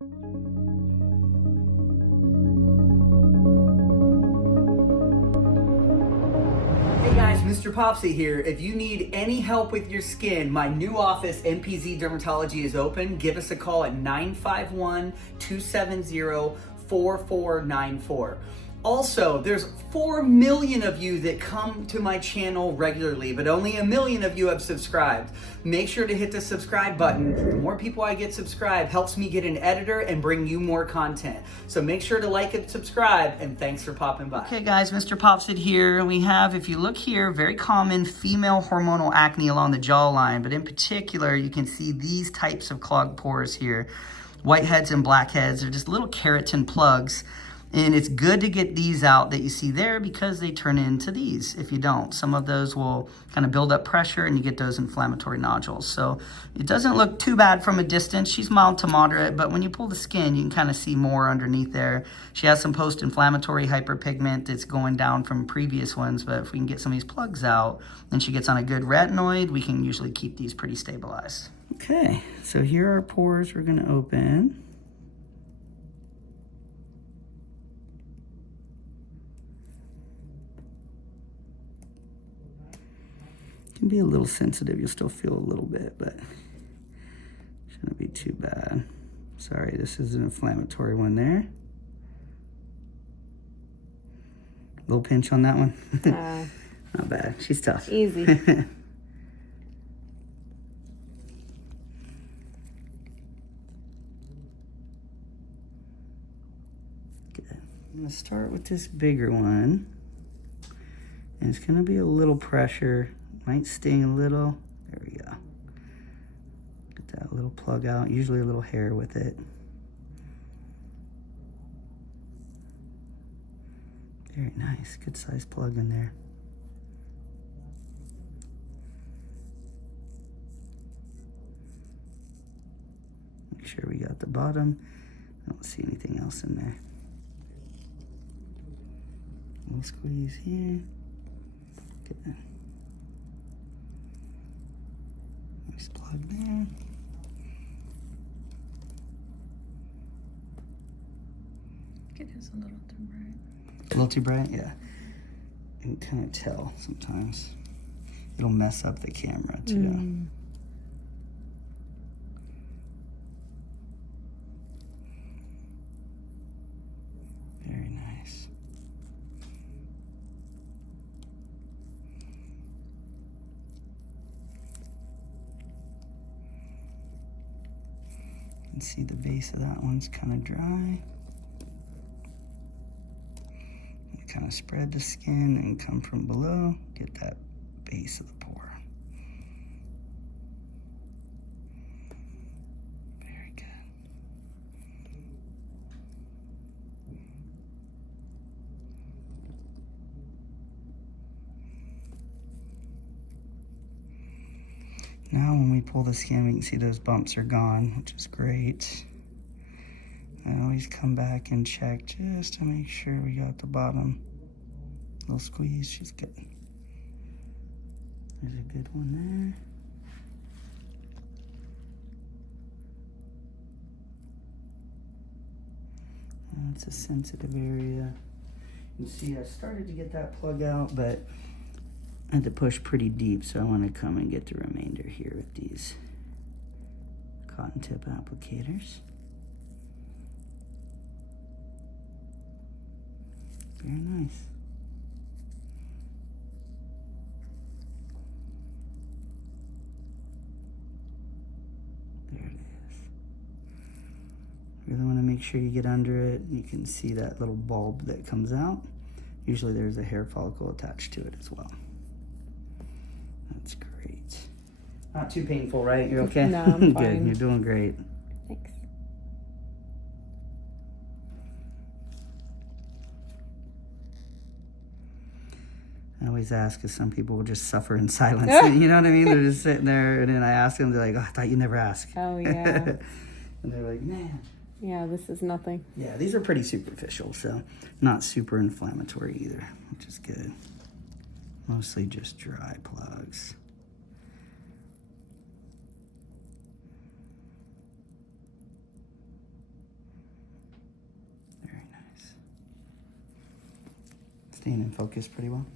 Hey guys, MrPopZit here. If you need any help with your skin, my new office, MPZ Dermatology, is open. Give us a call at 951-270-4494. Also, there's 4 million of you that come to my channel regularly, but only 1 million of you have subscribed. Make sure to hit the subscribe button. The more people I get subscribed helps me get an editor and bring you more content. So make sure to like and subscribe, and thanks for popping by. Okay guys, MrPopZit here. We have, if you look here, very common female hormonal acne along the jawline, but in particular, you can see these types of clogged pores here. Whiteheads and blackheads are just little keratin plugs. And it's good to get these out that you see there because they turn into these if you don't. Some of those will kind of build up pressure and you get those inflammatory nodules. So it doesn't look too bad from a distance. She's mild to moderate, but when you pull the skin, you can kind of see more underneath there. She has some post-inflammatory hyperpigment that's going down from previous ones, but if we can get some of these plugs out and she gets on a good retinoid, we can usually keep these pretty stabilized. Okay, so here are pores we're gonna open. Can be a little sensitive. You'll still feel a little bit, but shouldn't be too bad. Sorry, this is an inflammatory one there. Little pinch on that one. Not bad. She's tough. Easy. Good. I'm gonna start with this bigger one, and it's gonna be a little pressure. Might sting a little. There we go. Get that little plug out. Usually a little hair with it. Very nice. Good size plug in there. Make sure we got the bottom. I don't see anything else in there. A little squeeze here. Good. Nice plug there. It is a little too bright. A little too bright? Yeah. You can kind of tell sometimes. It'll mess up the camera too. Very nice. You can see the base of that one's kind of dry. Kind of spread the skin and come from below, get that base of the pore. Very good. Now when we pull the skin, we can see those bumps are gone, which is great. I always come back and check just to make sure we got the bottom. Little squeeze, she's good. There's a good one there. That's a sensitive area. You can see I started to get that plug out, but I had to push pretty deep, so I want to come and get the remainder here with these cotton tip applicators. Very nice. There it is. Really want to make sure you get under it. You can see that little bulb that comes out. Usually there's a hair follicle attached to it as well. That's great. Not too painful, right? You're okay? No, I'm fine. Good, you're doing great. Thanks. I always ask because some people will just suffer in silence. You know what I mean? They're just sitting there, and then I ask them, they're like, oh, I thought you never asked. Oh, yeah. And they're like, man. Yeah, this is nothing. Yeah, these are pretty superficial, so not super inflammatory either, which is good. Mostly just dry plugs. staying in focus pretty well?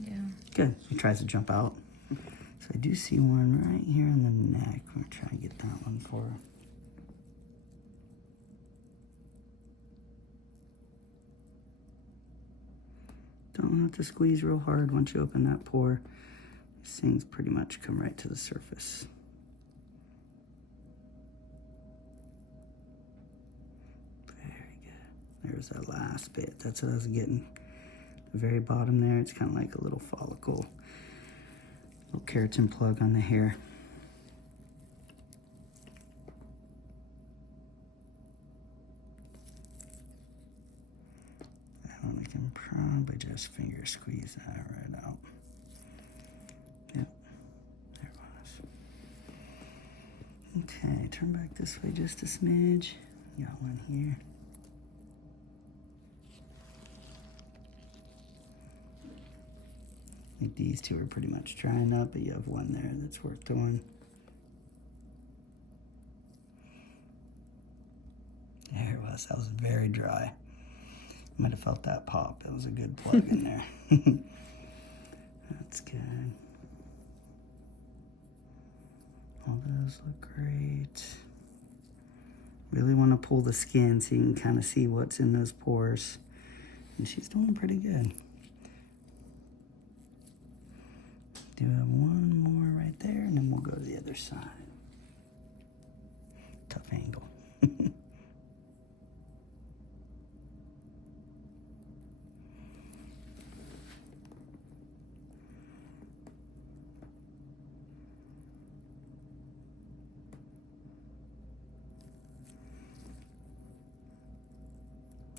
Yeah. Good. He tries to jump out. So I do see one right here on the neck. I'm going to try and get that one for her. Don't have to squeeze real hard once you open that pore. These things pretty much come right to the surface. Very good. There's that last bit. That's what I was getting. The very bottom there, it's kind of like a little follicle. Little keratin plug on the hair. We can probably just finger squeeze that right out. Yep, there it was. Okay, turn back this way just a smidge. Got one here. I think these two are pretty much drying up, but you have one there that's worth doing. There it was. That was very dry. Might have felt that pop. It was a good plug in there. That's good. All those look great. Really want to pull the skin so you can kind of see what's in those pores. And she's doing pretty good. Do have one more right there, and then we'll go to the other side. Tough angle.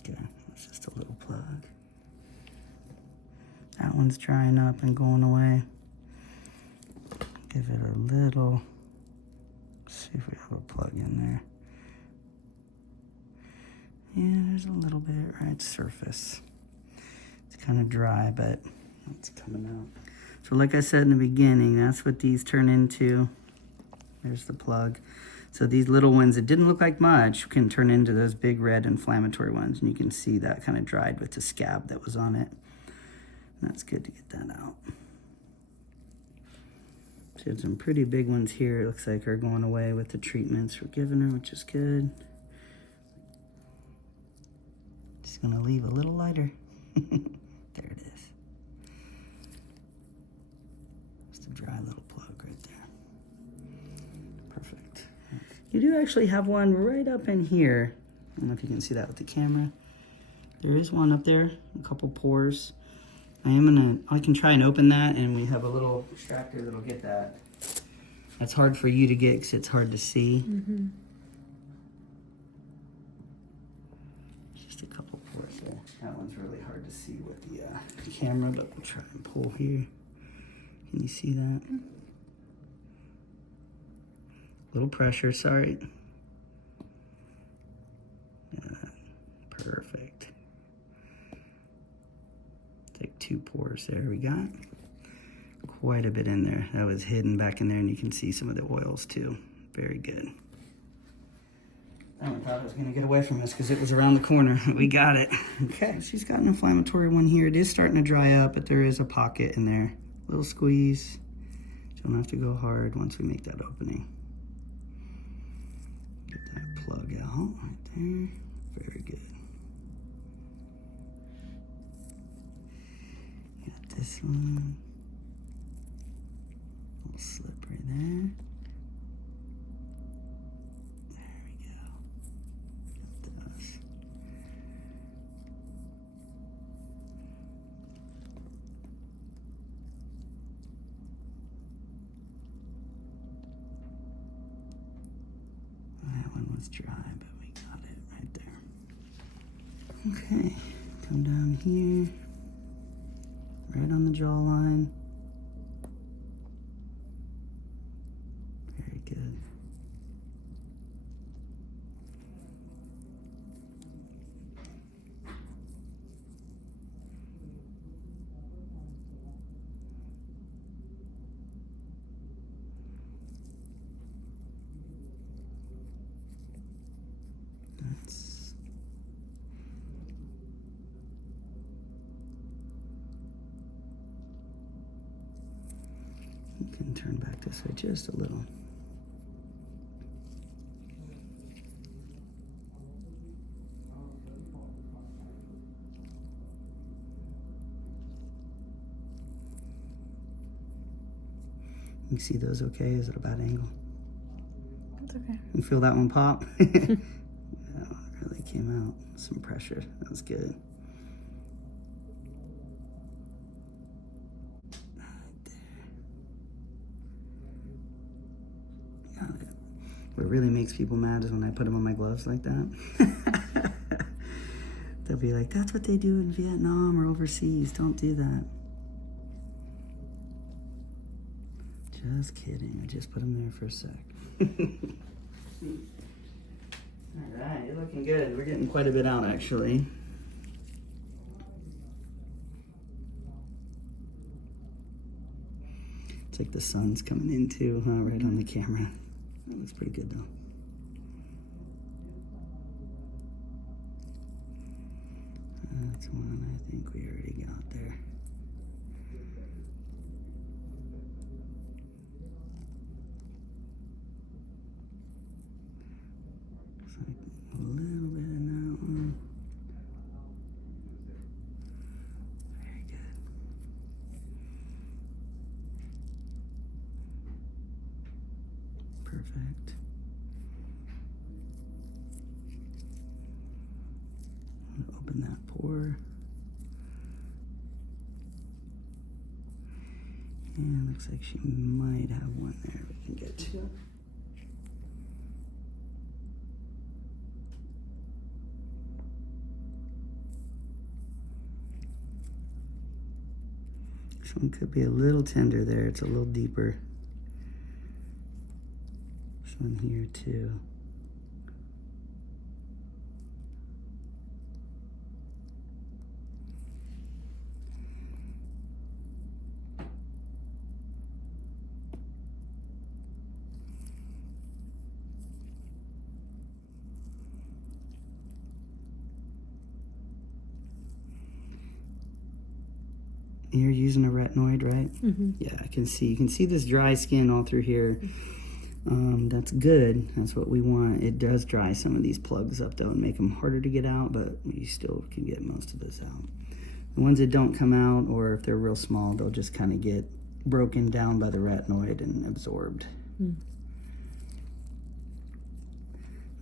Okay, that's just a little plug. That one's drying up and going away. Give it a little, see if we have a plug in there. Yeah, there's a little bit right surface. It's kind of dry, but it's coming out. So like I said in the beginning, that's what these turn into. There's the plug. So these little ones that didn't look like much can turn into those big red inflammatory ones. And you can see that kind of dried with the scab that was on it. And that's good to get that out. She had some pretty big ones here. It looks like are going away with the treatments we're giving her, which is good. Just gonna leave a little lighter. There it is. Just a dry little plug right there. Perfect. You do actually have one right up in here. I don't know if you can see that with the camera. There is one up there, a couple pores. I can try and open that, and we have a little extractor that'll get that. That's hard for you to get because it's hard to see. Mm-hmm. Just a couple pores there. That one's really hard to see with the camera, but we'll try and pull here. Can you see that? Little pressure, sorry. Perfect. Take 2 pores there we got. Quite a bit in there. That was hidden back in there, and you can see some of the oils too. Very good. I thought it was gonna get away from us because it was around the corner. We got it. Okay, she's got an inflammatory one here. It is starting to dry up, but there is a pocket in there. Little squeeze. Don't have to go hard once we make that opening. Get that plug out right there. Very good. Got this one. Little slip right there. There we go. Got those. That one was dry, but we got it right there. Okay, come down here, right on the jawline. Very good. Can turn back this way just a little. You see those okay? Is it a bad angle? It's okay. You feel that one pop? Yeah, it really came out. Some pressure. That was good. What really makes people mad is when I put them on my gloves like that. They'll be like, that's what they do in Vietnam or overseas. Don't do that. Just kidding. I just put them there for a sec. All right, you're looking good. We're getting quite a bit out, actually. It's like the sun's coming in too, huh? Right on the camera. That looks pretty good though. That's one I think we already got there. Looks like a little bit in that one. Very good. Perfect. Open that pore. And looks like she might have one there we can get to. This one could be a little tender there. It's a little deeper. This one here too. You're using a retinoid, right? Mm-hmm. Yeah, I can see. You can see this dry skin all through here. That's good. That's what we want. It does dry some of these plugs up though and make them harder to get out, but you still can get most of this out. The ones that don't come out, or if they're real small, they'll just kind of get broken down by the retinoid and absorbed. Mm.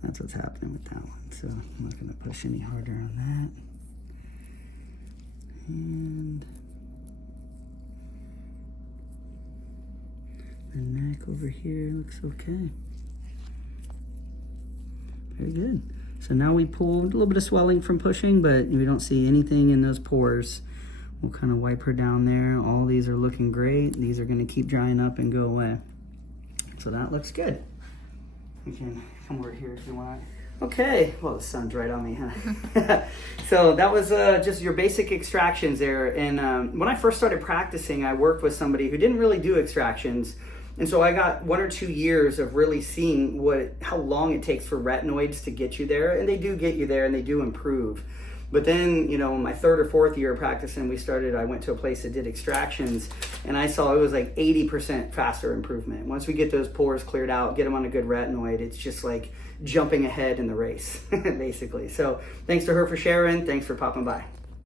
That's what's happening with that one. So I'm not going to push any harder on that. And the neck over here looks okay. Very good. So now we pulled a little bit of swelling from pushing, but we don't see anything in those pores. We'll kind of wipe her down there. All these are looking great. These are going to keep drying up and go away. So that looks good. You can come over here if you want. Okay, well, the sun's right on me, huh? So that was just your basic extractions there. And when I first started practicing, I worked with somebody who didn't really do extractions. And so I got 1 or 2 years of really seeing how long it takes for retinoids to get you there. And they do get you there and they do improve. But then, you know, my 3rd or 4th year of practicing, I went to a place that did extractions, and I saw it was like 80% faster improvement. Once we get those pores cleared out, get them on a good retinoid, it's just like jumping ahead in the race, basically. So thanks to her for sharing. Thanks for popping by.